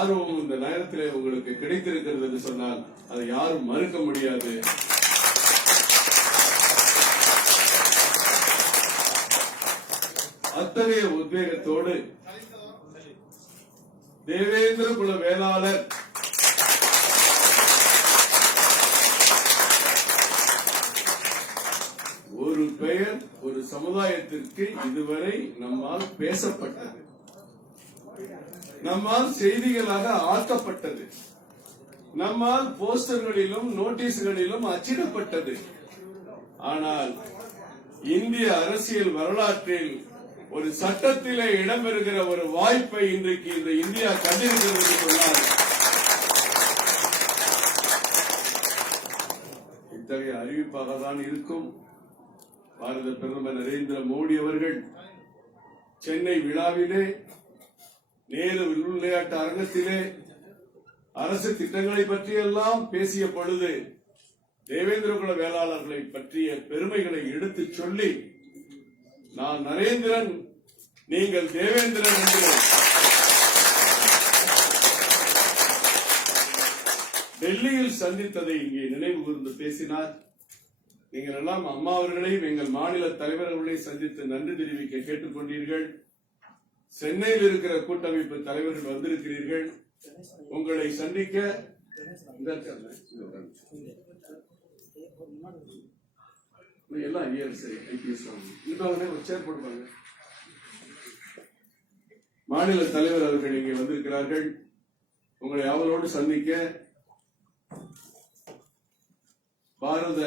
ஆர்வம் இந்த நேரத்திலே உங்களுக்கு கிடைத்திருக்கிறது என்று சொன்னால் அதை யாரும் மறுக்க முடியாது. அத்தகைய உத்வேகத்தோடு தேவேந்திர குல வேளாளர் ஒரு பெயர் ஒரு சமுதாயத்திற்கு இதுவரை நம்மால் பேசப்பட்டது, நம்மால் செய்திகளாக ஆக்கப்பட்டது, நம்மால் போஸ்டர்களிலும் நோட்டீஸ்களிலும் அச்சிடப்பட்டது. ஆனால் இந்திய அரசியல் வரலாற்றில் ஒரு சட்டத்திலே இடம்பெறுகிற ஒரு வாய்ப்பை இன்றைக்கு இந்த இந்தியா கண்டிருக்கிறது என்று சொன்னால் இத்தகைய அறிவிப்பாக தான் இருக்கும். பாரத பிரதமர் நரேந்திர மோடி அவர்கள் சென்னை விழாவிலே நேரு விளையாட்டு அரங்கத்திலே அரசு திட்டங்களை பற்றியெல்லாம் பேசிய பொழுது தேவேந்திர குல வேளாளர்களை பற்றிய பெருமைகளை எடுத்துச் சொல்லி, நான் நரேந்திரன், நீங்கள் தேவேந்திரன் என்று டெல்லியில் சந்தித்ததை இங்கே நினைவு கூர்ந்து பேசினார். நீங்கள் எல்லாம் அம்மா அவர்களையும் எங்கள் மாநில தலைவர்களை சந்தித்து நன்றி தெரிவிக்க கேட்டுக் கொண்டீர்கள். சென்னையில் இருக்கிற கூட்டமைப்பு தலைவர்கள் வந்திருக்கிறீர்கள். உங்களை சந்திக்க எல்லாம் மாநில தலைவர் அவர்கள் இங்கே வந்திருக்கிறார்கள். உங்களை அவரோடு சந்திக்க பாரத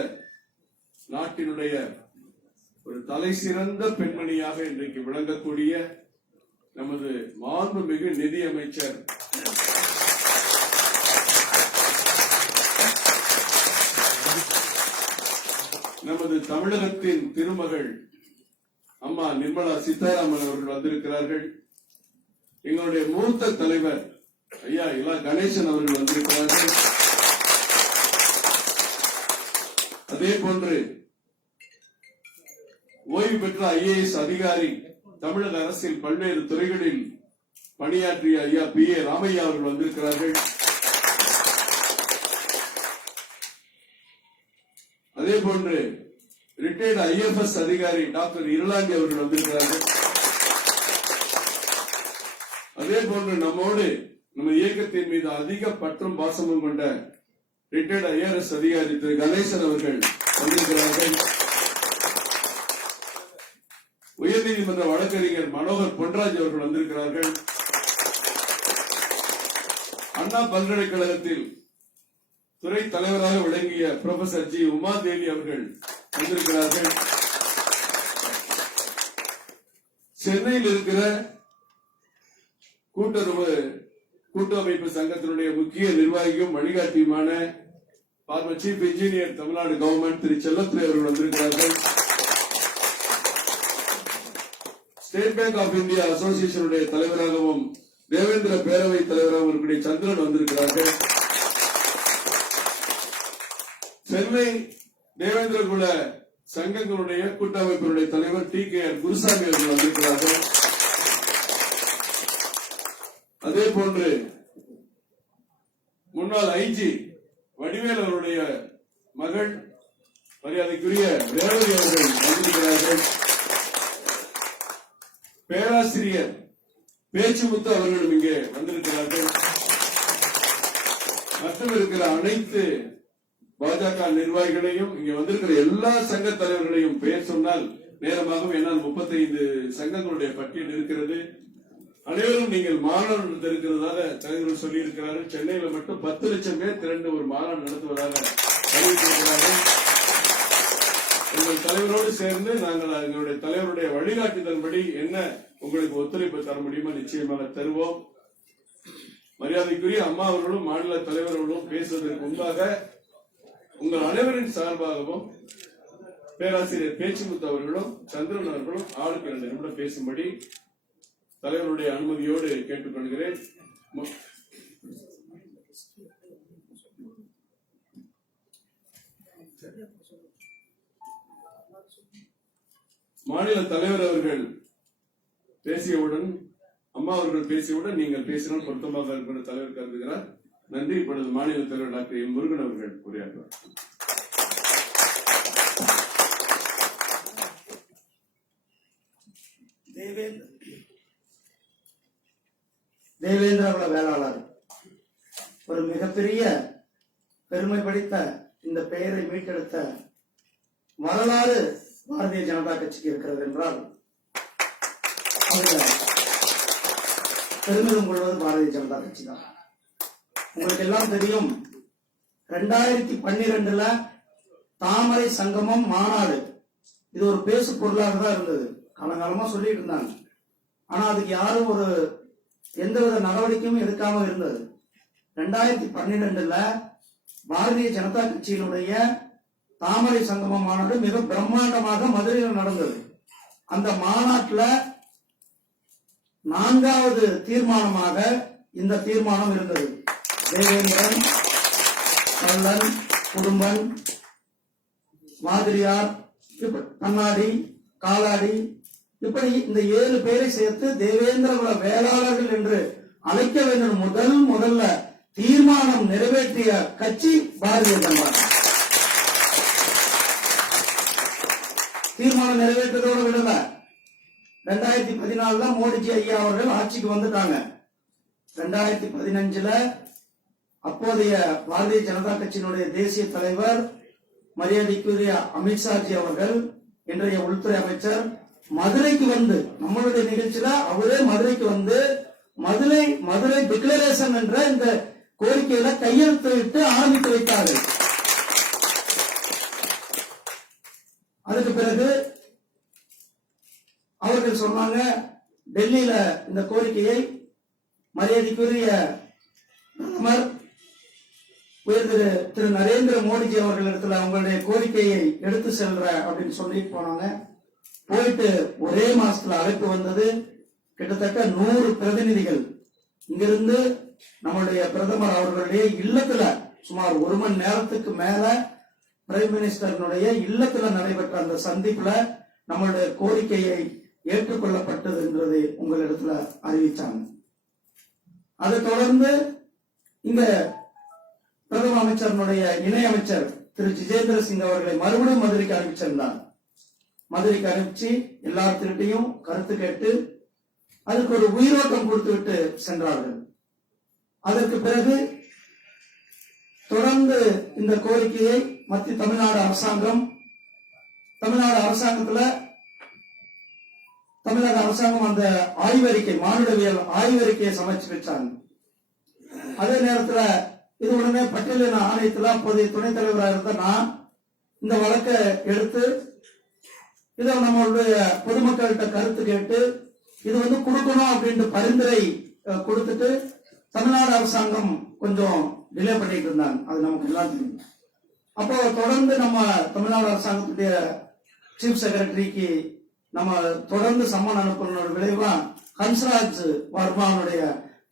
நாட்டினுடைய ஒரு தலை சிறந்த பெண்மணியாக இன்றைக்கு விளங்கக்கூடிய நமது மாண்புமிகு நிதி அமைச்சர் நமது தமிழகத்தின் திருமகள் அம்மா நிர்மலா சீதாராமன் அவர்கள் வந்திருக்கிறார்கள். எங்களுடைய மூத்த தலைவர் ஐயா இலா கணேசன் அவர்கள் வந்திருக்கிறார்கள். அதே போன்று ஓய்வு பெற்ற ஐஏஎஸ் அதிகாரி, தமிழக அரசில் பல்வேறு துறைகளில் பணியாற்றிய ஐயா PA ராமையா அவர்கள் வந்திருக்கிறார்கள். அதே போன்று ரிட்டையர்டு IFS அதிகாரி டாக்டர் இருளாண்டி அவர்கள் வந்திருக்கிறார்கள். அதே போன்று நம்மோடு நம்ம இயக்கத்தின் மீது அதிக பற்றும் பாசமும் கொண்ட ரிட்டையர்டு IRS அதிகாரி திரு கணேசன் அவர்கள் வந்திருக்கிறார்கள். உயர்நீதிமன்ற வழக்கறிஞர் மனோகர் பொன்ராஜ் அவர்கள் வந்திருக்கிறார்கள். அண்ணா பல்கலைக்கழகத்தில் துறை தலைவராக விளங்கிய புரொஃபசர் ஜி உமாதேவி அவர்கள் வந்திருக்கிறார்கள். சென்னையில் இருக்கிற கூட்டமைப்பு சங்கத்தினுடைய முக்கிய நிர்வாகியும் வழிகாட்டியுமான former chief engineer Tamil Nadu government Thiru Sellathurai அவர்கள் வந்திருக்கிறார்கள். ஸ்டேட் பேங்க் ஆப் இந்தியா அசோசியேஷனுடைய தலைவராகவும் தேவேந்திர பேரவை தலைவராகவும் இருக்கக்கூடிய சந்திரன் வந்திருக்கிறார்கள். சென்னை தேவேந்திர குல சங்கங்களுடைய கூட்டமைப்பினுடைய தலைவர் TKR குருசாமி அவர்கள் வந்திருக்கிறார்கள். அதே போன்று முன்னாள் IG வடிவேல் அவருடைய மகள் மரியாதைக்குரிய ரேவதி அவர்கள் வந்திருக்கிறார்கள். பேராசிரியர் பேச்சுமுத்து அவர்களும் இங்கே வந்திருக்கிறார்கள். மற்றும் இருக்கிற அனைத்து பாஜக நிர்வாகிகளையும், இங்கே வந்திருக்கிற எல்லா சங்க தலைவர்களையும் பெயர் சொன்னால் நேரமாகவும் என்னால் 35 சங்கங்களுடைய பட்டியல் இருக்கிறது. அனைவரும் நீங்கள் மாநாடு நடத்திருக்கிறதாக தலைவர்கள் சொல்லியிருக்கிறார்கள். சென்னையில மட்டும் 10 லட்சம் பேர் திரண்டு ஒரு மாநாடு நடத்துவதாக அறிவித்திருக்கிறார்கள். எங்கள் தலைவரோடு சேர்ந்து நாங்கள் எங்களுடைய தலைவருடைய வழிகாட்டுதல்படி என்ன உங்களுக்கு ஒத்துழைப்பு தர முடியுமோ நிச்சயமாக தருவோம். மரியாதைக்குரிய அம்மா அவர்களும் மாநில தலைவர்களும் பேசுவதற்கு முன்பாக உங்கள் அனைவரின் சார்பாகவும் பேராசிரியர் பேச்சுமுத்து அவர்களும் சந்திரன் அவர்களும் ஆளுக்கு 2 நிமிடம் பேசும்படி தலைவருடைய அனுமதியோடு கேட்டுக்கொள்கிறேன். மாநில தலைவர் அவர்கள் பேசியவுடன் அம்மா அவர்கள் பேசியவுடன் நீங்கள் பேசினால் பொருத்தமாக இருக்கிற தலைவர் கருதுகிறார். நன்றி. இப்பொழுது மாநில தலைவர் டாக்டர் எம். முருகன் அவர்கள் உரையாற்றுவார். தேவேந்திர குல வேளாளர் ஒரு மிகப்பெரிய பெருமை படைத்த இந்த பெயரை மீட்டெடுத்த வரலாறு பாரதிய ஜனதா கட்சிக்கு இருக்கிறது என்றால் பெருமிதம் கொள்வது பாரதிய ஜனதா கட்சி தான். உங்களுக்கு எல்லாம் தெரியும், 2012 தாமரை சங்கமம் மாநாடு இது ஒரு பேசு பொருளாக தான் இருந்தது. காலங்காலமா சொல்லிட்டு இருந்தாங்க. ஆனா அதுக்கு யாரும் ஒரு எந்தவித நடவடிக்கையும் எடுக்காம இருந்தது. 2012 பாரதிய ஜனதா கட்சியினுடைய தாமரை சங்கமம் மாநாடு மிக பிரம்மாண்டமாக மதுரையில் நடந்தது. அந்த மாநாட்டில் 4வது தீர்மானமாக இந்த தீர்மானம் இருந்தது. தேவேந்திரன், கள்ளன், குடும்பன், மாதிரியார், கண்ணாடி, காலாடி, இப்படி இந்த 7 பேரை சேர்த்து தேவேந்திர குல வேளாளர்கள் என்று அழைக்க வேண்டும் முதல்ல தீர்மானம் நிறைவேற்றிய கட்சி பாரதிய ஜனதா. தீர்மானம் நிறைவேற்றதோடு விடல. 2014 மோடிஜி ஐயா அவர்கள் ஆட்சிக்கு வந்துட்டாங்க. 2015 அப்போதைய பாரதிய ஜனதா கட்சியினுடைய தேசிய தலைவர் மரியாதைக்குரிய அமித்ஷாஜி அவர்கள், இன்றைய உள்துறை அமைச்சர், மதுரைக்கு வந்து நம்மளுடைய நிகழ்ச்சியில அவரே மதுரைக்கு வந்து மதுரை டிக்ளரேஷன் என்ற இந்த கோரிக்கையில கையெழுத்திட்டு ஆரம்பித்து வைத்தார்கள். அதுக்கு பிறகு அவர்கள் சொன்னாங்க, டெல்லியில இந்த கோரிக்கையை மரியாதைக்குரிய பிரதமர் திரு நரேந்திர மோடிஜி அவர்களிடத்துல அவங்களுடைய கோரிக்கையை எடுத்து செல்ற அப்படின்னு சொல்லிட்டு போனாங்க. போயிட்டு ஒரே மாசத்துல அழைப்பு வந்தது. கிட்டத்தட்ட 100 பிரதிநிதிகள் இங்கிருந்து நம்முடைய பிரதமர் அவர்களுடைய இல்லத்துல சுமார் 1 மணி நேரத்துக்கு மேல பிரைம் மினிஸ்டருடைய இல்லத்துல நடைபெற்ற அந்த சந்திப்புல நம்மளுடைய கோரிக்கையை ஏற்றுக்கொள்ளப்பட்டது என்றது உங்களிடத்துல அறிவிச்சாங்க. அதை தொடர்ந்து இந்த பிரதம அமைச்சருடைய இணை அமைச்சர் திரு ஜிதேந்திர சிங் அவர்களை மறுபடியும் மதுரைக்கு அனுப்பிச்சிருந்தார். மதுரைக்கு அனுப்பிச்சு எல்லாத்திட்டையும் கருத்து கேட்டு அதுக்கு ஒரு உயிரோட்டம் கொடுத்து விட்டு சென்றார்கள். அதற்கு பிறகு தொடர்ந்து இந்த கோரிக்கையை மத்திய தமிழ்நாடு அரசாங்கம் அந்த ஆய்வறிக்கை, மானுடவியல் ஆய்வறிக்கையை சமைச்சு வச்சாங்க. அதே நேரத்தில் இது உடனே பட்டியலின ஆணையத்தில் அப்போதைய துணைத் தலைவராக இருந்த நான் இந்த வழக்கை எடுத்து இதை நம்மளுடைய பொதுமக்கள்கிட்ட கருத்து கேட்டு இது வந்து கொடுக்கணும் அப்படின்ட்டு பரிந்துரை கொடுத்துட்டு தமிழ்நாடு அரசாங்கம் கொஞ்சம் டிலே பண்ணிட்டு இருந்தாங்க. அது நமக்கு எல்லாம் தெரியும். அப்போ தொடர்ந்து நம்ம தமிழ்நாடு அரசாங்கத்துடைய சீஃப் செக்ரட்டரிக்கு நம்ம தொடர்ந்து சம்மன் அனுப்புற விளைவா ஹன்ஸ்ராஜ் வர்மாவுடைய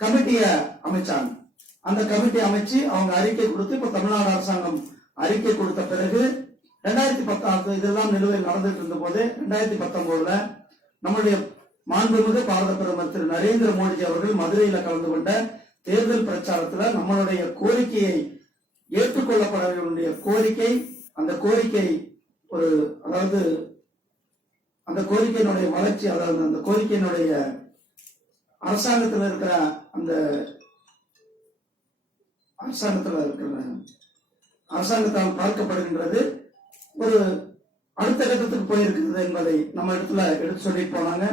கமிட்டியை அமைச்சாங்க. அந்த கமிட்டி அமைச்சு அவங்க அறிக்கை கொடுத்து இப்ப தமிழ்நாடு அரசாங்கம் அறிக்கை கொடுத்த பிறகு 2019 இதெல்லாம் நிலுவையில் நடந்துட்டு இருந்த போது 2019 நம்முடைய மாண்புமிகு பாரத பிரதமர் திரு நரேந்திர மோடிஜி அவர்கள் மதுரையில கலந்து கொண்ட தேர்தல் பிரச்சாரத்துல நம்மளுடைய கோரிக்கையை ஏற்றுக்கொள்ளப்பட வேண்டிய கோரிக்கை, அந்த கோரிக்கை ஒரு அதாவது அந்த கோரிக்கையினுடைய வளர்ச்சி, அதாவது அந்த கோரிக்கையினுடைய அரசாங்கத்தில் இருக்கிற அந்த அரசாங்கத்தால் பார்க்கப்படுகின்றது ஒரு அடுத்த கட்டத்துக்கு போயிருக்கிறது என்பதை நம்ம இடத்துல எடுத்து சொல்லிட்டு போனாங்க.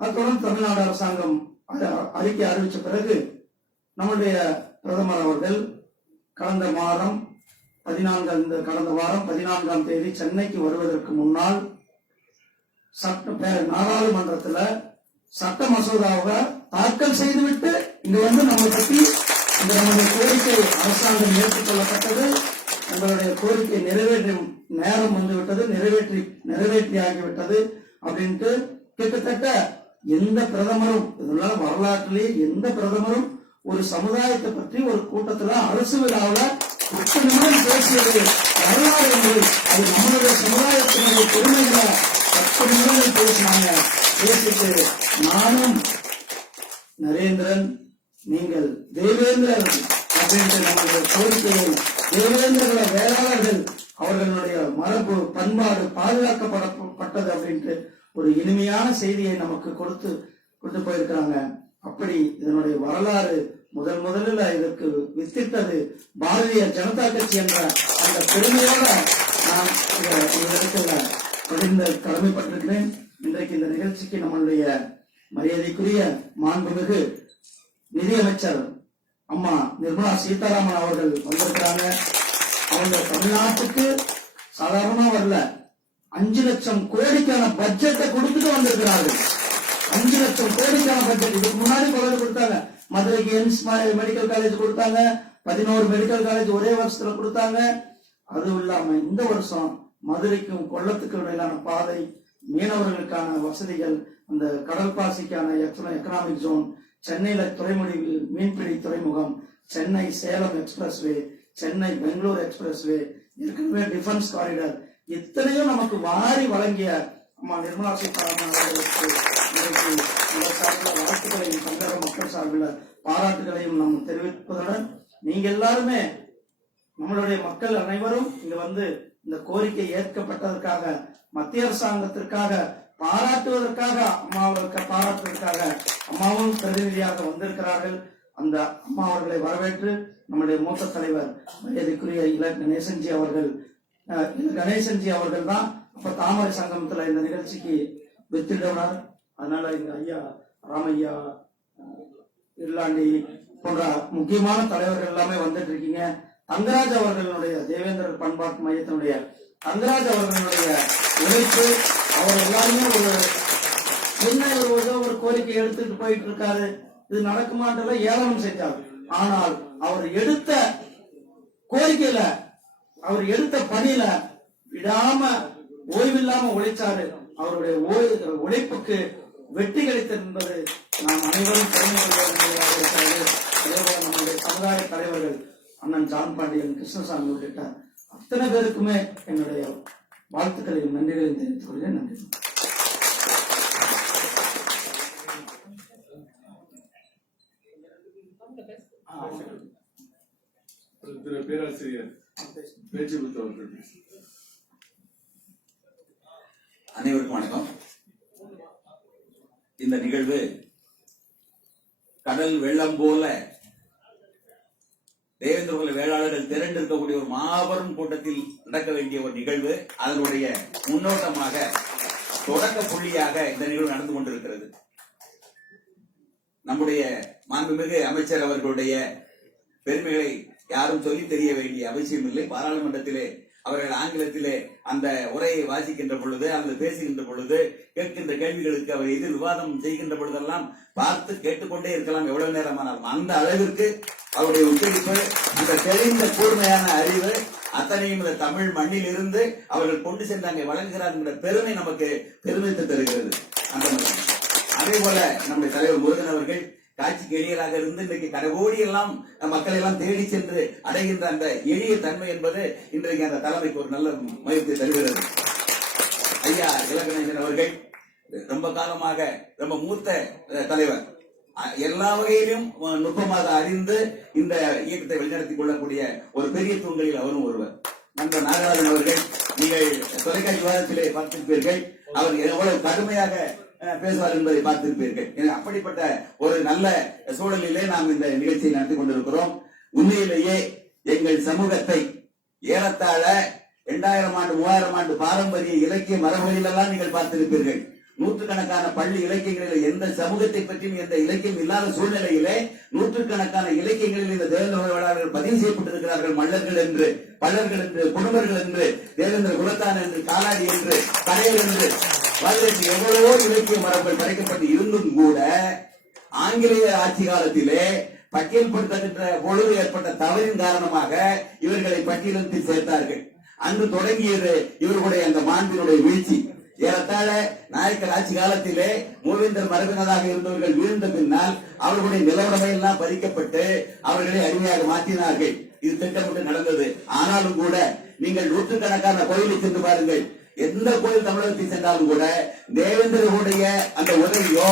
அத்துடன் தமிழ்நாடு அரசாங்கம் அறிக்கை அறிவிச்ச பிறகு நம்முடைய பிரதமர் அவர்கள் கடந்த வாரம் 14ஆம் தேதி சென்னைக்கு வருவதற்கு முன்னால் நாடாளுமன்றத்தில் சட்ட மசோதாவை தாக்கல் செய்துவிட்டு இங்க வந்து நம்மை பற்றி இந்த நம்முடைய கோரிக்கை அரசாங்கம் ஏற்றுக்கொள்ளப்பட்டது, உங்களுடைய கோரிக்கை நிறைவேற்றும் நேரம் வந்துவிட்டது, நிறைவேற்றி ஆகிவிட்டது அப்படின்ட்டு கிட்டத்தட்ட எந்த பிரதமரும் இதெல்லாம் வரலாற்றிலேயே எந்த பிரதமரும் ஒரு சமுதாயத்தை பற்றி ஒரு கூட்டத்தில் அரசு விழாவில் 10 நிமிடம் பேசியது வரலாறு என்று அது நம்மளுடைய சமுதாயத்தினுடைய பெருமைகளை 10 நிமிடங்கள் பேசினாங்க. பேசிட்டு நானும் நரேந்திரன் நீங்கள் தேவேந்திரர் அப்படின்ற நம்முடைய கோரிக்கையை தேவேந்திர வேளாளர்கள் அவர்களுடைய மரபு பண்பாடு பாதுகாக்கப்பட்டது அப்படின்ட்டு ஒரு இனிமையான செய்தியை நமக்கு கொடுத்து போயிருக்கிறாங்க. அப்படி இதனுடைய வரலாறு முதலில் இதற்கு வித்திட்டது பாரதிய ஜனதா கட்சி என்ற அந்த பெருமையோட நான் இந்த இடத்துல பகிர்ந்த கடமைப்பட்டிருக்கிறேன். இன்றைக்கு இந்த நிகழ்ச்சிக்கு நம்மளுடைய மரியாதைக்குரிய மாண்புமிகு நிதியமைச்சர் அம்மா நிர்மலா சீதாராமன் அவர்கள் வந்திருக்கிறாங்க. அவங்க தமிழ்நாட்டுக்கு சாதாரணமா வரல, 5 லட்சம் கோடிக்கான பட்ஜெட்டை கொடுத்துட்டு வந்திருக்கிறார்கள். 5 லட்சம் கோடிக்கான பட்ஜெட் இதுக்கு முன்னாடி பலர் கொடுத்தாங்க. மதுரைக்கு எய்ம்ஸ் மெடிக்கல் காலேஜ் கொடுத்தாங்க, 11 மெடிக்கல் காலேஜ் ஒரே வருஷத்துல கொடுத்தாங்க. அதுவும் இல்லாம இந்த வருஷம் மதுரைக்கும் கொல்லத்துக்கும் இடையிலான பாதை, மீனவர்களுக்கான வசதிகள், அந்த கடல் பாசிக்கான எக்கனாமிக் ஜோன், சென்னையில மீன்பிடி துறைமுகம், சென்னை சேலம் எக்ஸ்பிரஸ்வே, சென்னை பெங்களூர் எக்ஸ்பிரஸ்வே, ஏற்கனவே டிஃபென்ஸ் காரிடார், இத்தனையும் நமக்கு வாரி வழங்கிய அம்மா நிர்மலா சீதாராமன் அவர்களுக்கு சார்பில் வாழ்த்துக்களையும் தமிழக மக்கள் சார்பில் பாராட்டுகளையும் நாம் தெரிவிப்பதுடன் நீங்க எல்லாருமே நம்மளுடைய மக்கள் அனைவரும் இங்க வந்து இந்த கோரிக்கை ஏற்கப்பட்டதற்காக மத்திய அரசாங்கத்திற்காக பாராட்டுவதற்காக பாராட்டுவதற்காக அம்மாவும் பிரதிநிதியாக வந்திருக்கிறார்கள். அந்த அம்மா அவர்களை வரவேற்று நம்முடைய மூத்த தலைவர் மரியாதைக்குரிய கணேசன்ஜி அவர்கள் தான் அப்ப தாமரை சங்கமத்துல இந்த நிகழ்ச்சிக்கு வித்திடுவார். அதனால இந்த ஐயா ராமையா, இருளாண்டி போன்ற முக்கியமான தலைவர்கள் எல்லாமே வந்துட்டு இருக்கீங்க. தங்கராஜ் அவர்களுடைய தேவேந்திரர் பண்பாட்டு மையத்தினுடைய தங்கராஜ் அவர்களுடைய உழைப்பு, அவர் எல்லாருமே ஒரு கோரிக்கை எடுத்துட்டு போயிட்டு இருக்காரு. இது நடக்குமான்றத ஏளனம் செஞ்சார். ஆனால் அவர் எடுத்த கோரிக்கையில, அவர் எடுத்த பணியில விடாம ஓய்வில்லாம உழைச்சாரு. அவருடைய உழைப்புக்கு வெற்றி கிடைத்திருந்தது நாம் அனைவரும் நம்முடைய சமுதாய தலைவர்கள் அண்ணன் ஜான் பாண்டியன், கிருஷ்ணசாமி உள்ளிட்ட அத்தனை பேருக்குமே என்னுடைய வாழ்த்துக்களையும் நன்றிகளையும் தெரிவித்துக் கொள்கிறேன். நன்றி. பேராசிரியர் பேச்சு புத்தகர்கள். அனைவருக்கும் வணக்கம். இந்த நிகழ்வு கடல் வெள்ளம் போல தேவேந்திர குல வேளாளர்கள் திரண்டு இருக்கக்கூடிய ஒரு மாபெரும் கூட்டத்தில் நடக்க வேண்டிய ஒரு நிகழ்வு. அதனுடைய முன்னோட்டமாக தொடக்க புள்ளியாக இந்த நிகழ்வு நடந்து கொண்டிருக்கிறது. நம்முடைய மாண்புமிகு அமைச்சர் அவர்களுடைய பெருமைகளை யாரும் சொல்லி தெரிய வேண்டிய அவசியம் இல்லை. பாராளுமன்றத்திலே அவர்கள் ஆங்கிலத்திலே அந்த உரையை வாசிக்கின்ற பொழுது அல்லது பேசுகின்ற பொழுது கேட்கின்ற கேள்விகளுக்கு அவர் எதிர் விவாதம் செய்கின்ற பொழுதெல்லாம் பார்த்து கேட்டுக்கொண்டே இருக்கலாம் எவ்வளவு நேரமானாலும். அந்த அளவிற்கு அவருடைய உச்சரிப்பு, அந்த தெரிந்த கூர்மையான அறிவு அத்தனையும் இந்த தமிழ் மண்ணில் இருந்து அவர்கள் கொண்டு சென்று அங்கே வழங்குகிறார் என்ற பெருமை நமக்கு பெருமித்து தருகிறது. அதே போல நம்முடைய தலைவர் முருகன் அவர்கள் காட்சிக்கு எளியராக இருந்து இன்றைக்கு கடைகோடி எல்லாம் மக்களை எல்லாம் தேடி சென்று அடைகின்ற அந்த எளிய தன்மை என்பது இன்றைக்கு அந்த தலைமைக்கு ஒரு நல்ல மதிப்பை தருகிறது. ஐயா இலக்கணேசன் அவர்கள் ரொம்ப காலமாக ரொம்ப மூத்த தலைவர், எல்லா வகையிலும் நுட்பமாக அறிந்து இந்த இயக்கத்தை வழிநடத்திக் கொள்ளக்கூடிய ஒரு பெரிய தூண்களில் அவரும் ஒருவர். நண்பர் நாகராஜன் அவர்கள், நீங்கள் தொலைக்காட்சி விவாதத்திலே பார்த்திருப்பீர்கள், அவர் எவ்வளவு கடுமையாக பேசுவார் என்பதை பார்த்திருப்பீர்கள். அப்படிப்பட்ட ஒரு நல்ல சூழலிலே நாம் இந்த நிகழ்ச்சியை நடத்தி கொண்டிருக்கிறோம். உண்மையிலேயே எங்கள் சமூகத்தை ஏறத்தாழ 2000 ஆண்டு 3000 ஆண்டு பாரம்பரிய இலக்கிய மரபுகளிலெல்லாம் நீங்கள் பார்த்திருப்பீர்கள். நூற்றுக்கணக்கான பள்ளி இலக்கியங்களில் எந்த சமூகத்தை பற்றியும் எந்த இலக்கியம் இல்லாத சூழ்நிலையிலே நூற்றுக்கணக்கான இலக்கியங்களில் இந்த தேவேந்திர வேளாளர்கள் பதிவு செய்யப்பட்டிருக்கிறார்கள். மல்லர்கள் என்று, பல்லர்கள் என்று, குடும்பர்கள் என்று, தேவேந்திர குலத்தான் என்று, காலாடி என்று, கடையல் என்று எவ்வளவோ இலக்கிய மரபுகள் படைக்கப்பட்டு இருந்தும் கூட ஆங்கிலேய ஆட்சி காலத்திலே பட்டியல்படுத்துகின்ற பொழுது ஏற்பட்ட தவறின் காரணமாக இவர்களை பட்டியலில் சேர்த்தார்கள். அன்று தொடங்கியது இவர்களுடைய அந்த மாண்பினுடைய வீழ்ச்சி. ஏறத்தாழ நாயக்கர் ஆட்சி காலத்திலே மூவேந்தர் மரபினராக இருந்தவர்கள் வீழ்ந்த பின்னால் அவர்களுடைய நிலவுடைமை எல்லாம் பறிக்கப்பட்டு அவர்களை அடிமையாக மாற்றினார்கள். இது திட்டமிட்டு நடந்தது. ஆனாலும் கூட நீங்கள் நூற்றுக்கணக்கான கோயிலை சென்று பாருங்கள். எந்த கோயில் தமிழகத்தில் சென்றாலும் கூட தேவேந்திரனுடைய அந்த உதவியோ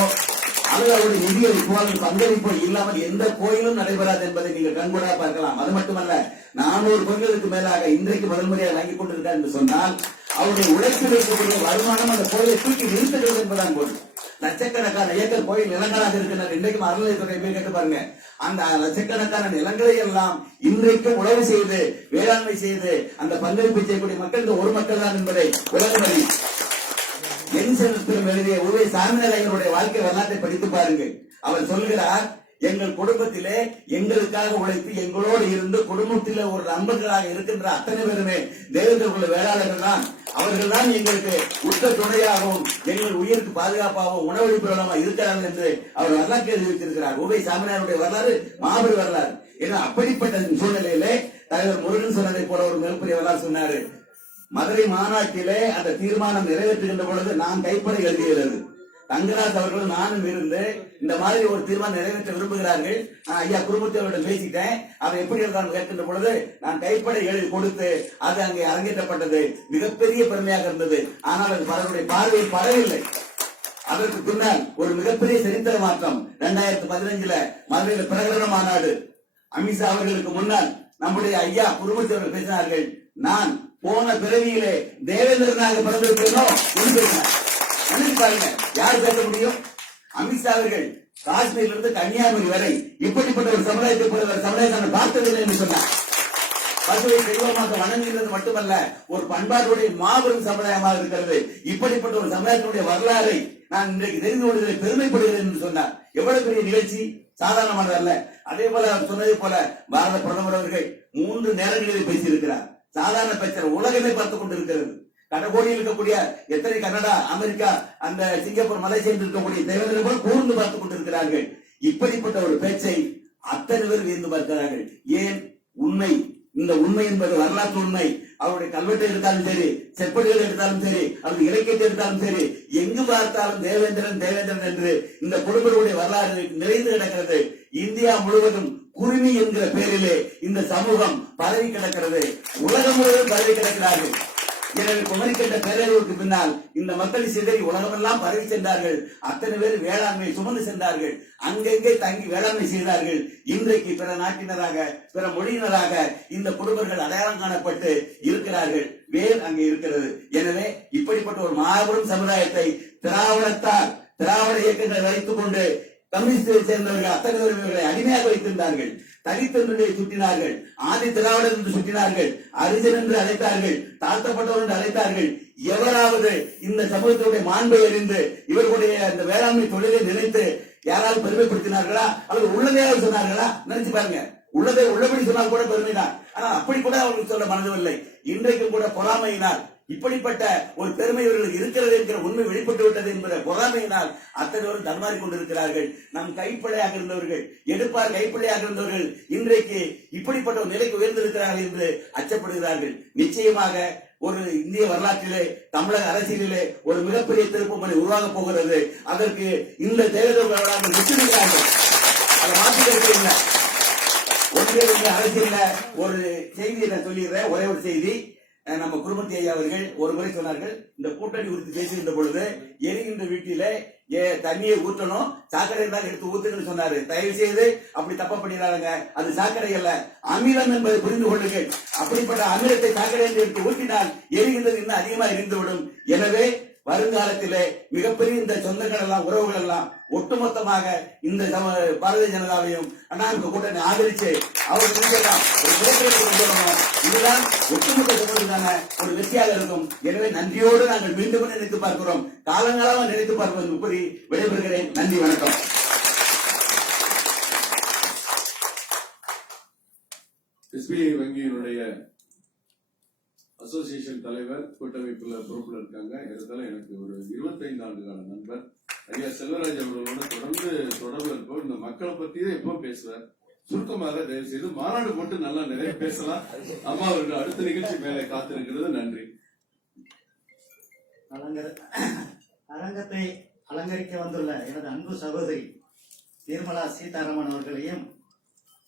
அல்லது அவருடைய நிதியளிப்போ அல்லது பங்களிப்போ இல்லாமல் எந்த கோயிலும் நடைபெறாது என்பதை நீங்கள் கண்கூடா பார்க்கலாம். அது மட்டுமல்ல, 400 கோயில்களுக்கு மேலாக இன்றைக்கு முதல் முறையாக வாங்கிக் கொண்டிருக்கார் என்று சொன்னால் அவருடைய உழைப்பில் இருக்கக்கூடிய வருமானம் அந்த கோயிலை தூக்கி நிறுத்துகிறது என்பதான் பொருள். லட்சக்கணக்கான ஏக்கர் கோயில் நிலங்களாக இருக்கின்றன. இன்றைக்கும் அறநிலையத்துறை போய் கேட்டு பாருங்க. அந்த லட்சக்கணக்கான நிலங்களை எல்லாம் இன்றைக்கும் உழவு செய்து வேளாண்மை செய்து அந்த பங்களிப்பு செய்யக்கூடிய மக்கள் இந்த ஒரு மக்கள் தான் என்பதை உலகம் என் செல்வத்திலும் எழுதிய உவே சாமிநாதையனுடைய வாழ்க்கை வரலாற்றை படித்து பாருங்கள். அவர் சொல்கிறார், எங்கள் குடும்பத்திலே எங்களுக்காக உழைத்து எங்களோடு இருந்து குடும்பத்திலே ஒரு நண்பர்களாக இருக்கின்ற அத்தனை பேருமே தேவேந்திர குல வேளாளர்கள் தான். அவர்கள் தான் எங்களுக்கு உற்ற துணையாகவும் எங்கள் உயிருக்கு பாதுகாப்பாகவும் உணவளிப்பவர்களாக இருக்கிறார்கள் என்று அவர் வரலாற்று எழுதி வைத்திருக்கிறார். உவே சாமிநாதனுடைய வரலாறு மாபெரும் வரலாறு. ஏன்னா அப்படிப்பட்ட சூழ்நிலையிலே தலைவர் முருகன் சொன்னதை போல ஒரு மிகப்பெரிய வரலாறு சொன்னாரு. மதுரை மாநாட்டிலே அந்த தீர்மானம் நிறைவேற்றுகின்ற பொழுது நான் கைப்பட எழுதுகிறது. தங்கராஜ் அவர்கள் நானும் இருந்து இந்த மாதிரி ஒரு தீர்மானம் நிறைவேற்ற விரும்புகிறார்கள். நான் ஐயா குருமூர்த்தி அவர்களிடம் பேசிட்டேன். அதை எப்படி இருக்கான்னு கேட்கின்ற பொழுது நான் கைப்பட எழுதி கொடுத்து அது அங்கே அரங்கேற்றப்பட்டது. மிகப்பெரிய பெருமையாக இருந்தது. ஆனால் அது பலருடைய பார்வையில் படவில்லை. அதற்கு பின்னால் ஒரு மிகப்பெரிய சரித்திர மாற்றம் 2015 மதுரையில் பிரகடன மாநாடு. அமித்ஷா அவர்களுக்கு முன்னால் நம்முடைய ஐயா குருமூர்த்தி அவர்கள் பேசினார்கள், நான் போன பிறவியிலே தேவேந்திரனாக பிறந்திருக்கிறோம் என்று பேசினார். நினைச்சு பாருங்க, யார் பேச முடியும்? அமித்ஷா அவர்கள் காஷ்மீரிலிருந்து கன்னியாகுமரி வரை இப்படிப்பட்ட ஒரு சமுதாயத்தை சமுதாயத்தை பார்த்ததில்லை என்று சொன்னார். பசுவை தெய்வமாக வணங்குகிறது மட்டுமல்ல, ஒரு பண்பாட்டுடைய மாபெரும் சமுதாயமாக இருக்கிறது. இப்படிப்பட்ட ஒரு சமுதாயத்தினுடைய வரலாறை நான் இன்றைக்கு தெரிந்து கொள்வதில் பெருமைப்படுகிறேன் என்று சொன்னார். எவ்வளவு பெரிய நிகழ்ச்சி, சாதாரணமானது அல்ல. அதே போல அவர் சொன்னதை போல பாரத பிரதமர் அவர்கள் 3 நேரங்களில் பேசியிருக்கிறார். சாதாரண பிரச்சனை உலகமே பார்த்துக் கொண்டிருக்கிறது. கடகோடியில் இருக்கக்கூடிய எத்தனை கனடா, அமெரிக்கா, அந்த சிங்கப்பூர், மலேசியா இருக்கக்கூடிய தேவேந்திர கூர்ந்து பார்த்துக் கொண்டிருக்கிறார்கள். இப்படிப்பட்ட ஒரு பேச்சை அத்தனை பேர் வியந்து பார்க்கிறார்கள். ஏன்? உண்மை. இந்த உண்மை என்பது வரலாற்று உண்மை. அவருடைய கல்வெட்டை எடுத்தாலும் சரி, செப்படிகள் எடுத்தாலும் சரி, அவருடைய இலக்கியத்தை எடுத்தாலும் சரி, எங்கு பார்த்தாலும் தேவேந்திரன் தேவேந்திரன் என்று இந்த குடும்பங்களுடைய வரலாறு நிறைந்து கிடக்கிறது. இந்தியா முழுவதும் குருமி என்கிற பெயரிலே இந்த சமூகம் பரவி கிடக்கிறது. உலகம் முழுவதும் பரவி கிடக்கிறார்கள். எனவே குமரிக்கண்ட பேரழிவுக்கு பின்னால் இந்த மக்கள் சிதறி உலகமெல்லாம் பரவி சென்றார்கள். அத்தனை பேர் வேளாண்மை சுமந்து சென்றார்கள். அங்கெங்கே தங்கி வேளாண்மை செய்தார்கள். இன்றைக்கு பிற நாட்டினராக, பிற மொழியினராக இந்த குடும்பங்கள் அடையாளம் காணப்பட்டு இருக்கிறார்கள். வேர் அங்கே இருக்கிறது. எனவே இப்படிப்பட்ட ஒரு மாபெரும் சமுதாயத்தை திராவிட இயக்கங்களை வைத்துக் கொண்டு கம்யூனிஸ்டை சேர்ந்தவர்கள் அத்தனை பேர்களை அடிமையாக வைத்திருந்தார்கள். தனித்தன்மையை சுட்டினார்கள். ஆதி திராவிடர் என்று சுட்டினார்கள். அரிஜன் என்று அழைத்தார்கள். தாழ்த்தப்பட்டவர் என்று அழைத்தார்கள். எவராவது இந்த சமூகத்தினுடைய மாண்பை அறிந்து இவர்களுடைய இந்த வேளாண்மை தொழிலை நினைத்து யாராவது பெருமைப்படுத்தினார்களா? அல்லது உள்ளதையாவது சொன்னார்களா? நினைச்சு பாருங்க. உள்ளதை உள்ளபடி சொன்னால் கூட பெருமைதான். ஆனா அப்படி கூட அவர்கள் சொல்ல மனதில்லை. இன்றைக்கும் கூட பொறாமையினால் இப்படிப்பட்ட ஒரு பெருமை இவர்களுக்கு இருக்கிறது என்கிற உண்மை வெளிப்பட்டு விட்டது என்கிற பொறாமையினால் அத்தனைவரும் தன்மாறிக் கொண்டிருக்கிறார்கள். நம் கைப்படையாக இருந்தவர்கள், எடுப்பார் கைப்படையாக இருந்தவர்கள் இன்றைக்கு இப்படிப்பட்ட ஒரு நிலைக்கு உயர்ந்திருக்கிறார்கள் என்று அச்சப்படுகிறார்கள். நிச்சயமாக ஒரு இந்திய வரலாற்றிலே, தமிழக அரசியலிலே ஒரு மிகப்பெரிய திருப்புமுனை உருவாக போகிறது. அதற்கு இந்த தேவேந்திரர்கள் வெற்றிருக்கிறார்கள். அதை மாற்றிருக்கிறீங்க. ஒன்றிய அரசியல ஒரு செய்தியை நான் சொல்லிடுறேன். ஒரே ஒரு செய்தி. நம்ம குருமூர்த்தி ஐயா அவர்கள் ஒரு முறை சொன்னார்கள், இந்த கூட்டணி குறித்து பேசுகின்ற பொழுது எரிகின்ற வீட்டிலே தண்ணியை ஊற்றணும், சாக்கடை இருந்தால் எடுத்து ஊத்துன்னு சொன்னாரு. தயவு செய்து அப்படி தப்ப பண்ணிடுறாங்க. அது சாக்கடை அல்ல, அமிலம் என்பதை புரிந்து கொள்ளுங்கள். அப்படிப்பட்ட அமிலத்தை சாக்கடை என்று எடுத்து ஊற்றினால் எரிகின்றது இன்னும் அதிகமாக எரிந்துவிடும். எனவே வருங்காலத்திலே மிகப்பெரிய இந்த சொந்தங்கள் எல்லாம், உறவுகள் எல்லாம் ஒட்டுமொத்தமாக இந்த பாரதிய ஜனதாவையும் அண்ணாதிமுக கூட்டணி ஆதரிச்சு அவர்கள் இதுதான் ஒட்டுமொத்த சமூகத்துக்கான ஒரு வெற்றியாக இருக்கும். எனவே நன்றியோடு நாங்கள் மீண்டும் நினைத்து பார்க்கிறோம். காலங்காலமாக நினைத்து பார்ப்பது இப்படி விடைபெறுகிறேன். நன்றி, வணக்கம். எஸ்பிஐ வங்கியினுடைய அசோசியேஷன் தலைவர் கூட்டமைப்புல பொறுப்புல இருக்காங்க. இருந்தாலும் எனக்கு ஒரு 25 ஆண்டுகால நண்பர் ஐயா செல்வராஜ் அவர்களோட தொடர்ந்து தொடர்பு இருப்போம். இந்த மக்களை பத்தியே எப்பவும் பேசுவார். சுருக்கமாக தயவு செய்து மாநாடு மட்டும் நல்லா நிறைய பேசலாம். அம்மா அவர்கள் அடுத்த நிகழ்ச்சி மேலே காத்திருக்கிறது. நன்றி. அரங்கத்தை அலங்கரிக்க வந்துள்ள எனது அன்பு சகோதரி நிர்மலா சீதாராமன் அவர்களையும்,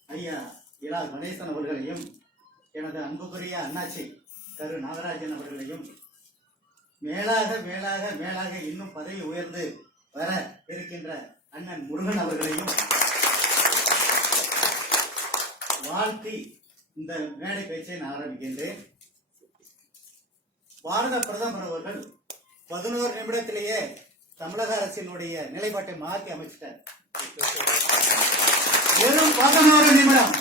ஐயா இலா கணேசன் அவர்களையும், எனது அன்புக்குரிய அண்ணாச்சி கரு நாகராஜன் அவர்களையும், மேலாக மேலாக மேலாக இன்னும் பதவி உயர்ந்து வர இருக்கின்ற அண்ணன் முருகன் அவர்களையும் வாழ்த்தி இந்த மேடை பேச்சை நான் ஆரம்பிக்கின்றேன். பாரத பிரதமர் அவர்கள் 11 நிமிடத்திலேயே தமிழக அரசினுடைய நிலைப்பாட்டை மாற்றி அமைச்சிட்டார். வெறும் 11 நிமிடம்.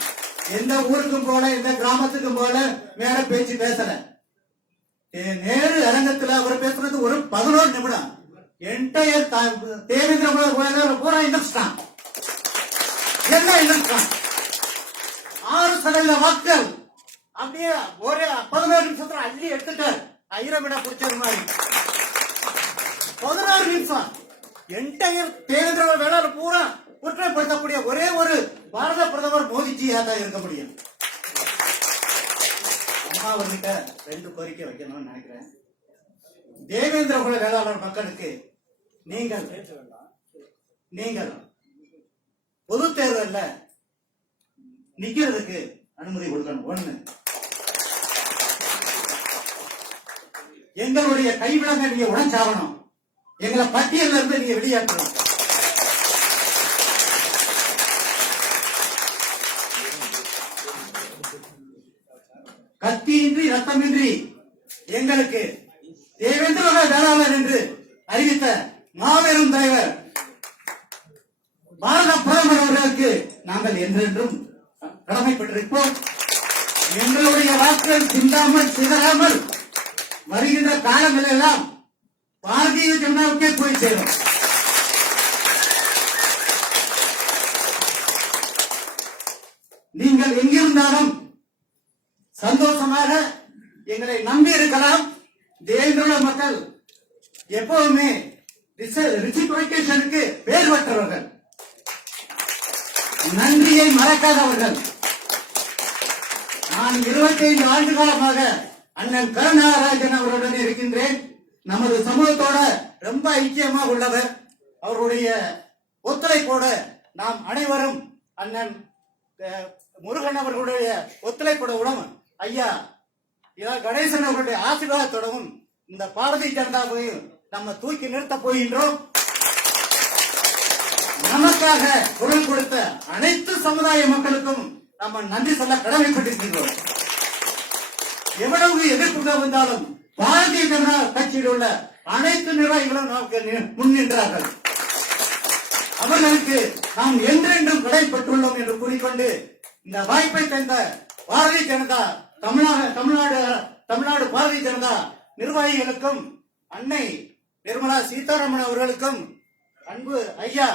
எந்த ஊருக்கும் போல எந்த கிராமத்துக்கும் போல மேடை பேச்சு பேசல. நேரு அரங்கத்துல அவர் பேசுறது ஒரு 11 நிமிடம். என்டையர் தேவேந்திர பூரா இன்ட்ரெஸ்டான் என்ன இன்ட்ரெஸ்டான் 6% வாக்குகள் அப்படியே ஒரு 11 நிமிஷத்துல அள்ளி எடுத்துட்டார். ஐரமிடா பிடிச்சது மாதிரி 11 நிமிஷம் என்டையர் தேவேந்திர வேளாண் பூரா குற்றப்படுத்தக்கூடிய ஒரே ஒரு பாரத பிரதமர் மோடிஜியா தான் இருக்க முடியும். அம்மா அவர்கிட்ட 2 கோரிக்கை வைக்கணும்னு நினைக்கிறேன். தேவேந்திர குல வேளாளர் மக்களுக்கு நீங்கள் பொது தேர்தல்ல நிக்கிறதுக்கு அனுமதி கொடுக்கணும். 1, எங்களுடைய கைவிலங்க நீங்க உடஞ்சாகணும். எங்களை பட்டியல்ல இருந்து நீங்க வெளியேற்றணும். கத்தியின்றி ரத்தமின்றி எங்களுக்கு தேவேந்திர வேளாளர் என்று அறிவித்த மாபெரும் தலைவர் பாரத பிரதமர் அவர்களுக்கு நாங்கள் என்றென்றும் கடமைப்பட்டிருப்போம். எங்களுடைய வாக்குகள் சிந்தாமல் சிதறாமல் வருகின்ற காலங்கள் எல்லாம் பாரதிய ஜனதாவுக்கே போய் சேரும். நீங்கள் எங்கிருந்தாலும் சந்தோஷமாக எங்களை நம்பி இருக்கலாம். தேவேந்திர மக்கள் எப்பவுமே ரிசிப்ரோகேஷனுக்கு பேர் பெற்றவர்கள், நன்றியை மறக்காதவர்கள். நான் 25 ஆண்டு காலமாக அண்ணன் கருணாராஜன் அவருடன் இருக்கின்றேன். நமது சமூகத்தோட ரொம்ப ஐக்கியமா உள்ளவர். அவருடைய ஒத்துழைப்போட நாம் அனைவரும் அண்ணன் முருகன் அவர்களுடைய ஒத்துழைப்போடவும் ஐயா கணேசன் அவர்களுடைய ஆசீர்வாதத்தோடவும் இந்த பாரதிய ஜனதாவையும் நம்ம தூக்கி நிறுத்த போகின்றோம். நமக்காக குரல் கொடுத்த அனைத்து சமுதாய மக்களுக்கும் நம்ம நன்றி சொல்ல கடமைப்பட்டிருக்கின்றோம். எவ்வளவு எதிர்ப்புகள் வந்தாலும் பாரதிய ஜனதா கட்சியில் உள்ள அனைத்து நிர்வாகிகளும் நமக்கு முன் நின்றார்கள். அவர்களுக்கு நாம் என்றென்றும் கடைப்பட்டுள்ளோம் என்று கூறிக்கொண்டு இந்த வாய்ப்பை தந்த பாரதிய ஜனதா தமிழ்நாடு பாரதிய ஜனதா நிர்வாகிகளுக்கும் அன்னை நிர்மலா சீதாராமன் அவர்களுக்கும் அன்பு ஐயா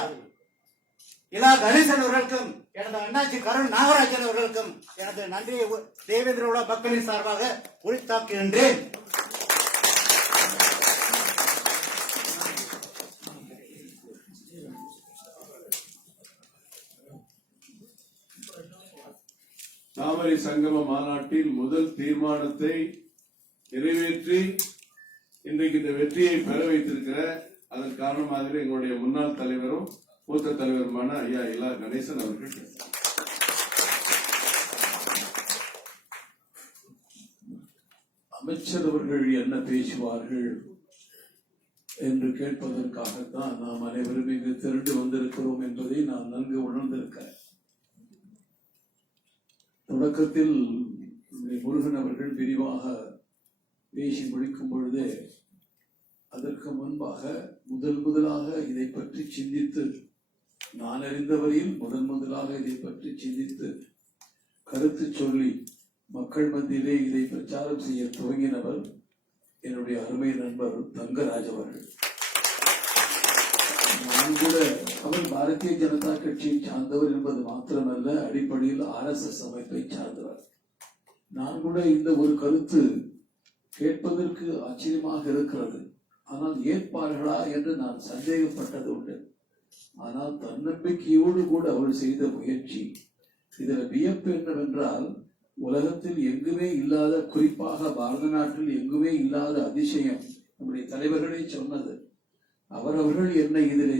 இலா கணேசன் அவர்களுக்கும் எனது அண்ணாச்சி கருண் நாகராஜன் அவர்களுக்கும் எனது நன்றியை தேவேந்திர குல மக்களின் சார்பாக உரித்தாக்குகின்றேன். தாமரை சங்கம மாநாட்டில் முதல் தீர்மானத்தை நிறைவேற்றி இன்றைக்கு இந்த வெற்றியை பெற வைத்திருக்கிற அதன் காரணமாக எங்களுடைய முன்னாள் தலைவரும் மூத்த தலைவருமான ஐயா இலா கணேசன் அவர்கள். அமைச்சர் அவர்கள் என்ன பேசுவார்கள் என்று கேட்பதற்காகத்தான் நாம் அனைவரும் இங்கு திரண்டு வந்திருக்கிறோம் என்பதை நான் நன்கு உணர்ந்திருக்கிறேன். தொடக்கத்தில் முருகன் அவர்கள் விரிவாக பேசி முடிக்கும் பொழுதே அதற்கு முன்பாக முதலாக இதை பற்றி சிந்தித்து, நான் அறிந்தவரையில் முதலாக இதை பற்றி சிந்தித்து கருத்து சொல்லி மக்கள் மத்தியிலே இதை பிரச்சாரம் செய்ய துவங்கினவர் என்னுடைய அருமை நண்பர் தங்கராஜ் அவர்கள். நான் கூட அவர் பாரதிய ஜனதா கட்சியை சார்ந்தவர் என்பது மாத்திரமல்ல, அடிப்படையில் RSS அமைப்பை சார்ந்தவர். நான் கூட இந்த ஒரு கருத்து கேட்பதற்கு ஆச்சரியமாக இருக்கிறது, ஆனால் ஏற்பார்களா என்று நான் சந்தேகப்பட்டது உண்டு. ஆனால் தன்னம்பிக்கையோடு கூட அவர்கள் செய்த முயற்சி. இதில் வியப்பு என்னவென்றால், உலகத்தில் எங்குமே இல்லாத, குறிப்பாக பாரத நாட்டில் எங்குமே இல்லாத அதிசயம் நம்முடைய தலைவர்களே சொன்னது. அவர்கள் என்னை இதிலே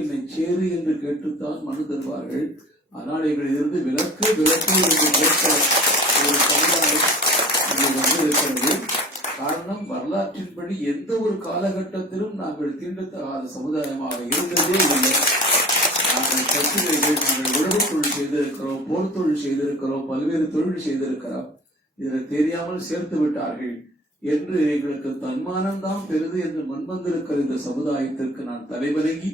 என்னை சேரு என்று கேட்டுத்தான் மனு தருவார்கள். ஆனால் எங்களிலிருந்து விலக்கு என்று கேட்க ஒரு சமுதாயம் இருக்கிறது. காரணம், வரலாற்றின்படி எந்த ஒரு காலகட்டத்திலும் நாங்கள் தீண்டத்தகாத சமுதாயமாக இருந்ததே இல்லை. கட்சிகளை நாங்கள் உழவு தொழில் செய்திருக்கிறோம், போர் தொழில் செய்திருக்கிறோம், பல்வேறு தொழில் செய்திருக்கிறோம், இதில் தெரியாமல் சேர்த்து விட்டார்கள் என்று எங்களுக்கு தன்மானம்தான் பெரிது என்று முன்வந்திருக்கிற இந்த சமுதாயத்திற்கு நான் தலைவணங்கி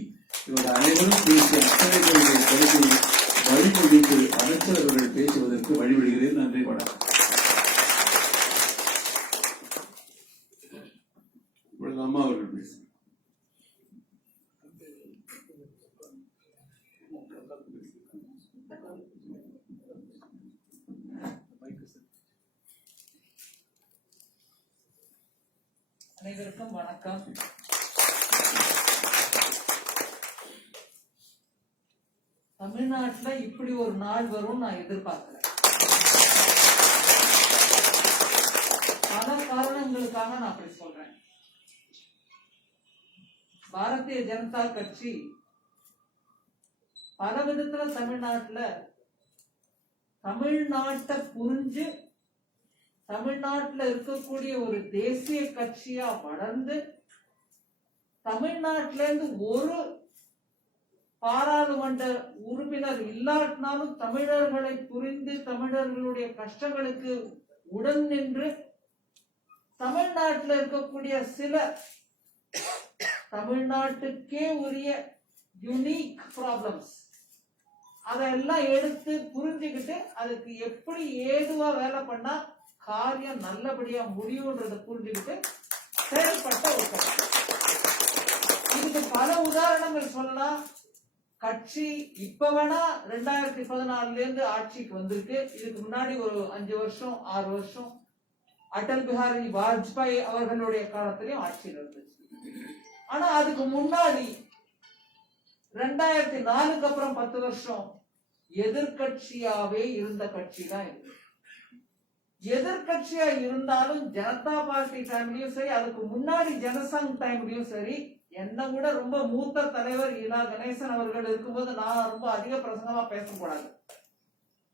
இவர்கள் அனைவரும் பேசிய அத்தனை பேருடைய கருத்தை வழிமொழிந்து அமைச்சர் அவர்கள் பேசுவதற்கு வழிவிடுகிறேன். நன்றி, வணக்கம். இப்பொழுது அம்மா அவர்கள் பேசுகிறார். அனைவருக்கும் வணக்கம். தமிழ்நாட்டுல இப்படி ஒரு நாள் வரும் நான் எதிர்பார்க்கல. பல காரணங்களுக்காக நான் அப்படி சொல்றேன். பாரதிய ஜனதா கட்சி பல விதத்துல தமிழ்நாட்டை புரிஞ்சு தமிழ்நாட்டுல இருக்கக்கூடிய ஒரு தேசிய கட்சியா வளர்ந்து தமிழ்நாட்டில இருந்து ஒரு பாராளுமன்ற உறுப்பினர் இல்லாட்டினாலும் தமிழர்களை புரிந்து தமிழர்களுடைய கஷ்டங்களுக்கு உடன் நின்று தமிழ்நாட்டில் இருக்கக்கூடிய சில தமிழ்நாட்டுக்கே உரிய யூனிக் ப்ராப்ளம்ஸ் அதெல்லாம் எடுத்து புரிஞ்சுக்கிட்டு அதுக்கு எப்படி ஏதுவா வேலை பண்ணா காரியம் நல்லபடியா முடியும்ன்றத புரிஞ்சுக்கிட்டு செயல்பட்ட ஒரு கட்சி. இதுக்கு பல உதாரணங்கள் சொல்லலாம். கட்சி இப்ப வேணா 2014 இருந்து ஆட்சிக்கு வந்திருக்கு. இதுக்கு முன்னாடி ஒரு 5 வருஷம் 6 வருஷம் அடல் பிஹாரி வாஜ்பாய் அவர்களுடைய காலத்திலையும் ஆட்சியில் இருந்துச்சு. ஆனா அதுக்கு முன்னாடி 2004க்கு அப்புறம் 10 வருஷம் எதிர்கட்சியாவே இருந்த கட்சி தான் இது. எதிர்கட்சியா இருந்தாலும் ஜனதா பார்ட்டி டைம்லயும் சரி, அதுக்கு முன்னாடி ஜனசங் டைம்லயும் சரி, என்னை விட ரொம்ப மூத்த தலைவர் இலா கணேசன் அவர்கள் இருக்கும்போது நான் ரொம்ப அதிக பிரசங்கமா பேசக்கூடாது.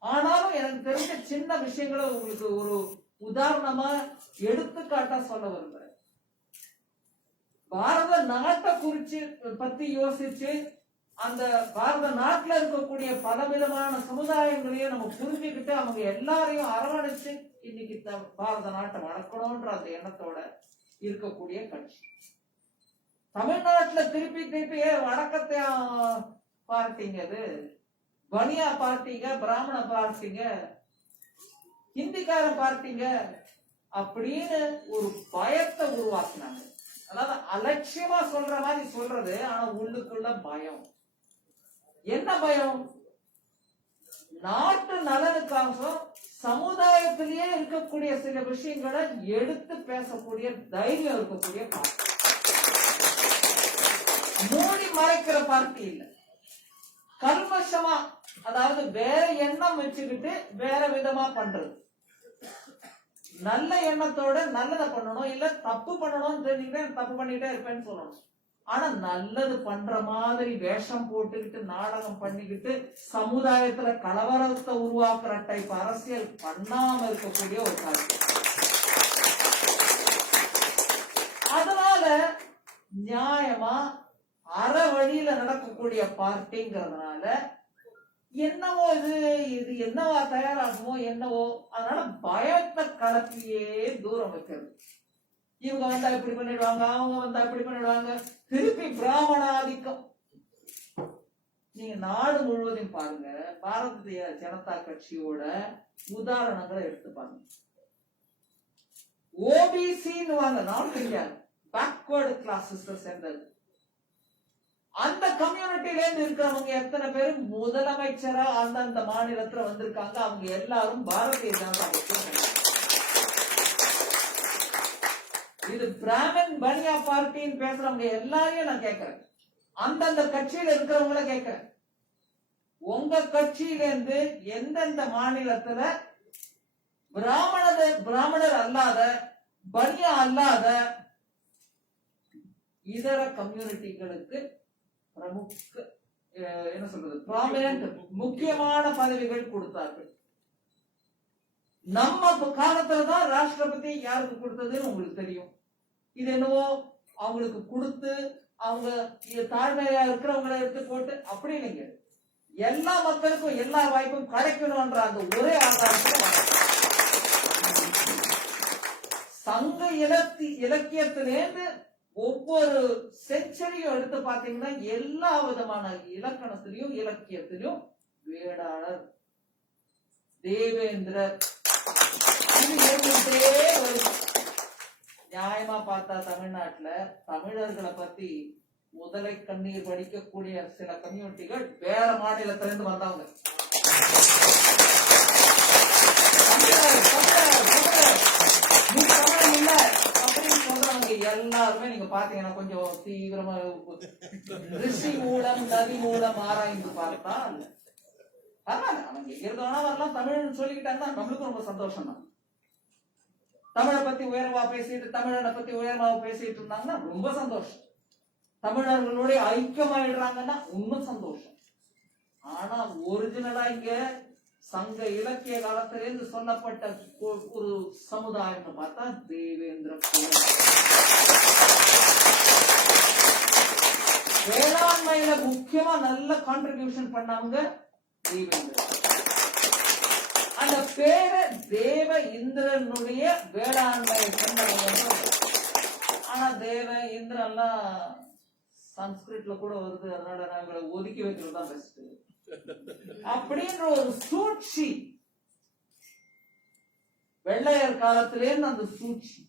ஆனாலும் எனக்கு தெரிஞ்ச சின்ன விஷயங்களை உங்களுக்கு ஒரு உதாரணமா எடுத்துக்காட்டா சொல்ல விரும்புறேன். பாரத நாட்டை குறிச்சு பத்தி யோசிச்சு அந்த பாரத நாட்டுல இருக்கக்கூடிய பலவிதமான சமுதாயங்களையும் நம்ம புரிஞ்சுக்கிட்டு அவங்க எல்லாரையும் அரவணைச்சு இன்னைக்கு பாரத நாட்டை வளர்க்கணும்ன்ற அந்த எண்ணத்தோட இருக்கக்கூடிய கட்சி. தமிழ்நாட்டுல திருப்பி வடக்கத்தை பார்ட்டிங்க, அது பனியா பார்ட்டிங்க, பிராமண பார்ட்டிங்க, ஹிந்திக்கார பார்ட்டிங்க அப்படின்னு ஒரு பயத்தை உருவாக்குனாங்க. அதாவது அலட்சியமா சொல்ற மாதிரி சொல்றது, ஆனா உள்ளுக்குள்ள பயம். என்ன பயம்? நாட்டு நலனுக்காக சமுதாயத்திலேயே இருக்கக்கூடிய சில விஷயங்களை எடுத்து பேசக்கூடிய தைரியம் இருக்கக்கூடிய பார்ட்டி. மூடி மறைக்கிற பார்ட்டி இல்ல. கல்மஷமா, அதாவது வேற எண்ணம் வச்சுக்கிட்டு வேற விதமா பண்றது. நல்ல எண்ணத்தோட நல்லதை பண்ணணும், இல்ல தப்பு பண்ணணும்னு தெரிஞ்சுக்கிட்டே தப்பு பண்ணிட்டே இருப்பேன்னு சொல்லணும். ஆனா நல்லது பண்ற மாதிரி வேஷம் போட்டுக்கிட்டு நாடகம் பண்ணிக்கிட்டு சமுதாயத்துல கலவரத்தை உருவாக்குற டைப் அரசியல் பண்ணாம இருக்கக்கூடிய ஒரு பார்ட்டி. அதனால நியாயமா அற வழியில நடக்கக்கூடிய பார்ட்டிங்கிறதுனால என்னவோ இது என்னவா தயாராகுமோ என்னவோ, அதனால பயத்தை கலப்பியே தூரம் வைக்கிறது. இவங்க வந்தா இப்படி பண்ணிடுவாங்க, அவங்க வந்தா இப்படி பண்ணிடுவாங்க. திருப்பி பிராமணாதிக்கம். நீங்க நாடு முழுவதையும் பாருங்க, பாரதிய ஜனதா கட்சியோட உதாரணங்களை எடுத்து பாருங்க. ஓபிசின்னு வாங்க, நார்த் இந்தியா பேக்வர்டு கிளாஸஸ் சேர்ந்தது. அந்த கம்யூனிட்டில இருந்து இருக்கிறவங்க எத்தனை பேர் முதலமைச்சரா அந்தந்த மாநிலத்துல வந்திருக்காங்க? அவங்க எல்லாரும் பாரதிய ஜனதா கட்சி. இது பிராமன் பனியா பார்ட்டின்னு பேசுறவங்க எல்லாரையும் நான் கேட்கிறேன். அந்தந்த கட்சியில இருக்கிறவங்கள கேட்கிறேன், உங்க கட்சியில இருந்து எந்தெந்த மாநிலத்துல பிராமணர் அல்லாத பனியா அல்லாத இதர கம்யூனிட்டிகளுக்கு என்ன சொல்றது ப்ராமினன்ட் முக்கியமான பதவிகள் கொடுத்தார்கள். நம்ம காலத்துலதான் ராஷ்டிரபதி யாருக்கு கொடுத்ததுன்னு உங்களுக்கு தெரியும். இது என்னவோ அவங்களுக்கு கொடுத்து அவங்க தாழ்மையா இருக்கிறவங்களை எடுத்து போட்டு அப்படி இல்லைங்க. எல்லா மக்களுக்கும் எல்லா வாய்ப்பும் கிடைக்கணும்ன்ற அந்த ஒரே ஆதாரத்துல சங்க இலக்கியத்திலேருந்து ஒவ்வொரு செஞ்சுரியும் எடுத்து பாத்தீங்கன்னா எல்லா விதமான இலக்கணத்திலையும் இலக்கியத்திலையும் வேளாளர், தேவேந்திரர் நியாயமா பார்த்தா தமிழ்நாட்டுல தமிழர்களை பத்தி முதலை கண்ணீர் வடிக்கக்கூடிய சில கம்யூனிட்டிகள் வேற மாநிலத்திலிருந்து வந்தவங்க. அப்படின்னு சொல்றவங்க எல்லாருமே நீங்க பாத்தீங்கன்னா கொஞ்சம் தீவிரமா ரிஷி மூலம் நதி மூலம் ஆராய்ந்து பார்த்தா பரவாயில்ல, அவங்க எங்க வரலாம். தமிழ்னு சொல்லிக்கிட்டாங்கன்னா நம்மளுக்கும் ரொம்ப சந்தோஷம் தான். தமிழை பத்தி உயர்வா பேசிட்டு தமிழனை பத்தி உயர்வா பேசிட்டு இருந்தாங்கன்னா ரொம்ப சந்தோஷம். தமிழர்களுடைய ஐக்கியமாயிடுறாங்கன்னா இன்னும் சந்தோஷம். ஆனா ஒரிஜினலா இங்க சங்க இலக்கிய காலத்திலிருந்து சொல்லப்பட்ட ஒரு சமுதாயம்னு பார்த்தா தேவேந்திர குலம். வேளாண்மையில முக்கியமா நல்ல கான்ட்ரிபியூஷன் பண்ணவங்க தேவேந்திர. அந்த பேரு தேவ இந்திரனுடைய வேளாண்மையை சொன்னவங்க. ஆனா தேவ இந்திரன்லாம் சன்ஸ்கிரிட்ல கூட வருது, அதனால நாங்களை ஒதுக்கி வைக்கிறது தான் பெஸ்ட் அப்படின்ற ஒரு சூழ்ச்சி வெள்ளையர் காலத்திலேருந்து அந்த சூழ்ச்சி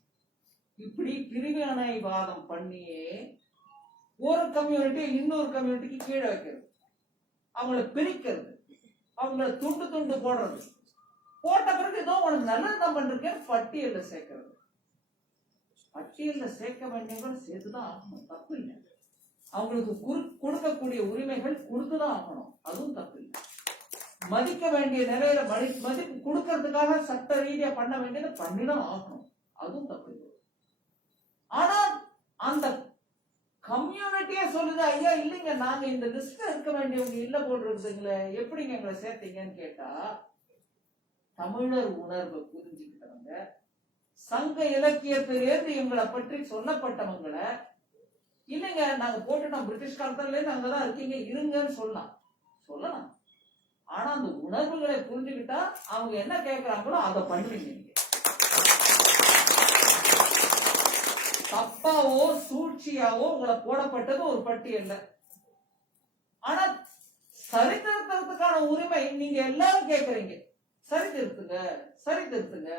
இப்படி பிரிவினைவாதம் பண்ணியே ஒரு கம்யூனிட்டி இன்னொரு கம்யூனிட்டிக்கு கீழே வைக்கிறது, அவங்கள பிரிக்கிறது, அவங்கள துண்டு துண்டு போடுறது. போட்ட பிறகு ஏதோ உனக்கு நல்லதுதான் பண்றேன் பட்டியல்ல சேர்க்கிறது. பட்டியல்ல சேர்க்க வேண்டியவங்க சேர்த்துதான் ஆகணும், தப்பு இல்லை. அவங்களுக்கு கொடுக்கக்கூடிய உரிமைகள் கொடுத்துதான் ஆகணும், அதுவும் தப்பு இல்லை. மதிக்க வேண்டிய நிலையில மதிப்பு கொடுக்கறதுக்காக சட்ட ரீதியா பண்ண வேண்டியதை பண்ணிதான் ஆகணும், அதுவும் தப்பு இல்லை. ஆனா அந்த கம்யூனிட்டியே சொல்லுது, ஐயா இல்லைங்க நாங்க இந்த லிஸ்ட்ல இருக்க வேண்டியவங்க இல்ல போடுறதுங்களே, எப்படிங்க எங்களை சேர்த்தீங்கன்னு கேட்டா தமிழர் உணர்வை புரிஞ்சுக்கிட்டவங்க, சங்க இலக்கியத்திலிருந்து இவங்களை பற்றி சொல்லப்பட்டவங்களை இல்லைங்க நாங்க போட்டுட்டோம் பிரிட்டிஷ் காலத்துல இருந்து அங்கதான் இருக்கீங்க இருங்கன்னு சொல்லலாம். ஆனா அந்த உணர்வுகளை புரிஞ்சுக்கிட்டா அவங்க என்ன கேட்கிறாங்களோ அதை பண்ணுவீங்க. தப்பாவோ சூழ்ச்சியாவோ உங்களை போடப்பட்டது ஒரு பட்டியல்ல. ஆனா சரித்திருத்தத்துக்கான உரிமை நீங்க எல்லாரும் கேட்கறீங்க, சரித்திருத்துங்க.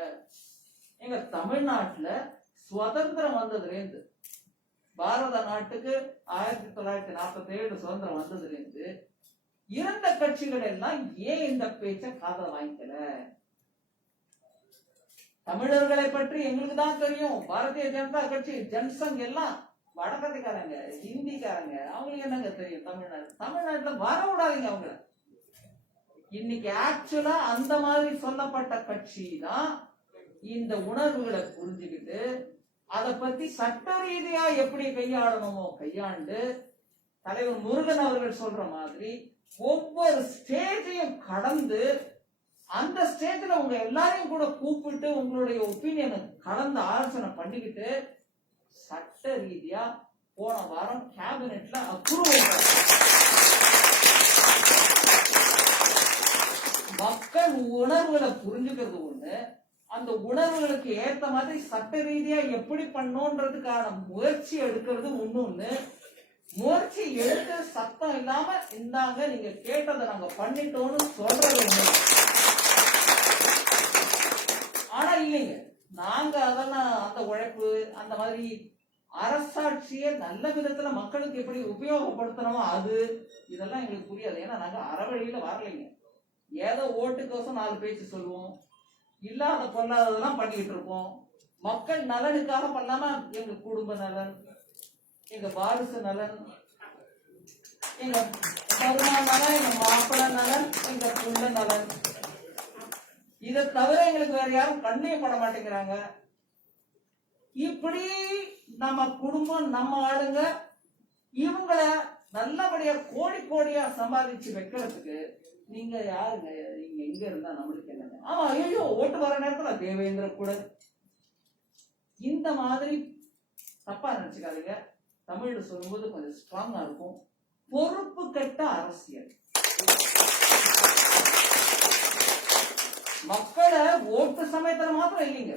எங்க தமிழ்நாட்டுல சுதந்திரம் வந்ததுல இருந்து, பாரத நாட்டுக்கு 1947 சுதந்திரம் வந்ததுல இருந்து இருந்த கட்சிகள் எல்லாம் ஏன் இந்த பேச்ச காதல வாங்கிக்கல? தமிழர்களை பற்றி எங்களுக்கு தான் தெரியும். பாரதிய ஜனதா கட்சி, ஜனசங் எல்லாம் வடக்கத்தைக்காரங்க, ஹிந்திக்காரங்க, அவங்களுக்கு என்னங்க தெரியும்? தமிழ்நாட்டுல வர விடாதீங்க அவங்கள. இன்னைக்கு ஆக்சுவலா அந்த மாதிரி சொல்லப்பட்ட கட்சி தான் இந்த உணர்வுகளை புரிஞ்சுக்கிட்டு அதை பத்தி சட்ட ரீதியா எப்படி கையாளணுமோ கையாண்டு, தலைவர் முருகன் அவர்கள் சொல்ற மாதிரி ஒவ்வொரு ஸ்டேஜையும் கடந்து அந்த ஸ்டேஜ்ல உங்க எல்லாரையும் கூட கூப்பிட்டு உங்களுடைய ஒப்பீனியனை கலந்து ஆலோசனை பண்ணிக்கிட்டு சட்ட ரீதியா போன வாரம் கேபினெட்ல அப்ரூவல். மக்கள் உணர்வுகளை புரிஞ்சுக்கிறது ஒண்ணு, அந்த உணர்வுகளுக்கு ஏத்த மாதிரி சட்ட ரீதியா எப்படி பண்ணோன்றதுக்கான முயற்சி எடுக்கிறது ஒண்ணு. முயற்சி எடுத்து சத்தம் இல்லாம இந்தாங்க நீங்க கேட்டதை நாங்க பண்ணிட்டோம்னு சொல்றது ஒண்ணு. ஆனா இல்லைங்க, நாங்க அதெல்லாம் அந்த உழைப்பு அந்த மாதிரி அரசாட்சியை நல்ல விதத்துல மக்களுக்கு எப்படி உபயோகப்படுத்தணுமோ அது இதெல்லாம் எங்களுக்கு புரியாது. ஏன்னா நாங்க அறவழியில வரலைங்க. ஏதோ ஓட்டுக்கோசம் 4 பேச்சு சொல்லுவோம், இல்லாத பொல்லாததெல்லாம் பண்ணிக்கிட்டு இருப்போம். மக்கள் நலனுக்காக பண்ணாம எங்க குடும்ப நலன், எங்க வாரிசு நலன், எங்க மருமகன் நலன், எங்க மாப்பிள்ளை நலன், எங்க புள்ள நலன், இதை தவிர எங்களுக்கு வேற யாரும் கண்ணே பட மாட்டேங்கிறாங்க. இப்படி நம்ம குடும்பம் நம்ம ஆளுங்க இவங்கள நல்லபடியா கோடி கோடியா சம்பாதிச்சு வைக்கிறதுக்கு நீங்க யாருங்க? நீங்க எங்க இருந்தா நம்மளுக்கு என்னங்க? ஆமா, ஐயோ ஓட்டு வர நேரத்துல தேவேந்திர கூட இந்த மாதிரி தப்பா நினைச்சுக்காதீங்க. தமிழ்ல சொல்லும்போது கொஞ்சம் ஸ்ட்ராங்கா இருக்கும். பொறுப்பு கெட்ட அரசியல் மக்களை ஓட்டு சமயத்துல மாத்திரம் இல்லைங்க,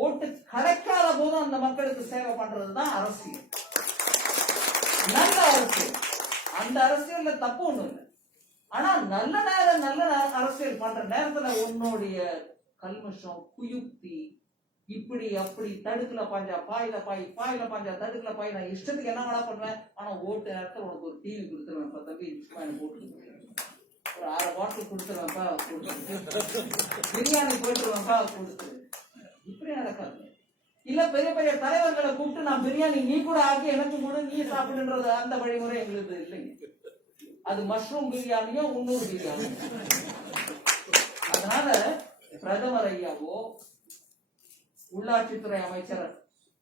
ஓட்டு கிடைக்காத போதும் அந்த மக்களுக்கு சேவை பண்றதுதான் அரசியல், நல்ல அரசியல். அந்த அரசியல்ல தப்பு ஒண்ணும் இல்லை. ஆனா நல்ல நேரம் நல்ல அரசியல் பண்ற நேரத்துல உன்னுடைய கல்மஷம், குயுக்தி, இப்படி அப்படி, தடுக்கல பாஞ்சா பாயில பாய், பாயில பாஞ்சா தடுக்கல பாய், நான் இஷ்டத்துக்கு என்ன வேணா பண்ணுவேன், ஆனா ஓட்டு நேரத்துல உனக்கு ஒரு டிவி கொடுத்துருவேன் தம்பி, போட்டு ஒரு 6 பாட்டில் கொடுத்துருவேன்ப்பா, பிரியாணி போட்டுருவேன்ப்பா கொடுத்துரு. இப்படி நடக்காது. இல்ல பெரிய பெரிய தலைவர்களை கூப்பிட்டு நான் பிரியாணி நீ கூட ஆக்கி எனக்கும் கூட நீ சாப்பிடுன்றது அந்த வழிமுறை எங்களுக்கு இல்லைங்க. அது மஷ்ரூம் பிரியாணியோ இன்னொரு பிரியாணியோ. அதனால பிரதமர் ஐயாவோ உள்ளாட்சித்துறை அமைச்சர்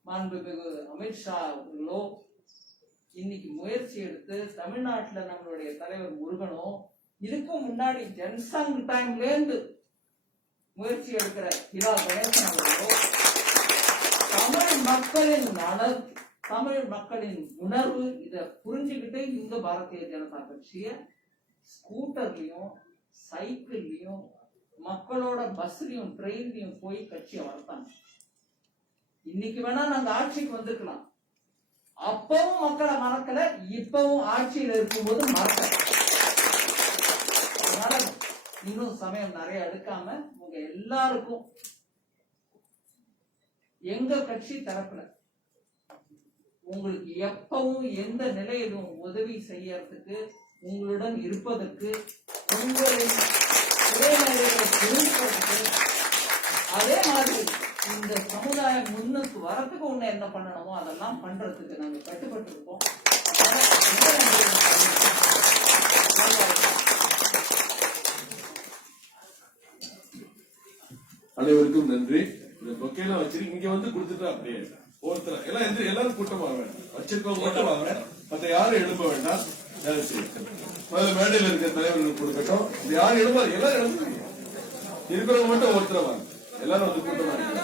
மாண்புமிகு அமித்ஷா அவர்களோ இன்னைக்கு முயற்சி எடுத்து தமிழ்நாட்டுல நம்மளுடைய தலைவர் முருகனோ, இதுக்கும் முன்னாடி ஜன்சங் டைம்ல இருந்து முயற்சி எடுக்கிற ஹிரா கணேசன் அவர்களோ, தமிழ் மக்களின் நலன், தமிழ் மக்களின் உணர்வு இதை புரிஞ்சுக்கிட்டு இந்த பாரதிய ஜனதா கட்சிய ஸ்கூட்டர்லயும் சைக்கிள்லயும் மக்களோட பஸ்லயும் ட்ரெயின்லயும் போய் கட்சியை வளர்த்தாங்க. இன்னைக்கு வேணா நாங்க ஆட்சிக்கு வந்திருக்கலாம், அப்பவும் மக்களை மறக்கல, இப்பவும் ஆட்சியில் இருக்கும்போது மறக்கல. அதனால இன்னும் சமயம் நிறைய எடுக்காம உங்க எல்லாருக்கும் எங்க கட்சி தரப்புல உங்களுக்கு எப்பவும் எந்த நிலையிலும் உதவி செய்யறதுக்கு, உங்களுடன் இருப்பதற்கு, உங்களின் இளைஞர்களை புரிஞ்சுக்கிறதுக்கு, அதே மாதிரி இந்த சமுதாயம் முன்னுக்கு வரத்துக்கு உன்னை என்ன பண்ணணுமோ அதெல்லாம் பண்றதுக்கு நாங்க கட்டுப்பட்டு இருக்கோம். அனைவருக்கும் நன்றி. இந்த பொக்கையெல்லாம் வச்சிருக்கு, இங்க வந்து கொடுத்துட்டா அப்படியே ஒருத்தர் எல்லாம் எல்லாரும் கூட்டமாக வேண்டாம், வச்சிருக்கவங்க மட்டும் வாங்க, மத்த யாரும் எழும்ப வேண்டாம். மேடையில் இருக்கிற தலைவர்கள் கொடுக்கட்டும். இது யாரும் எழும்ப, எல்லாரும் எழுந்து இருக்கிறவங்க மட்டும் ஒருத்தர் வாங்க, எல்லாரும் வந்து கூட்டமா இருக்கு.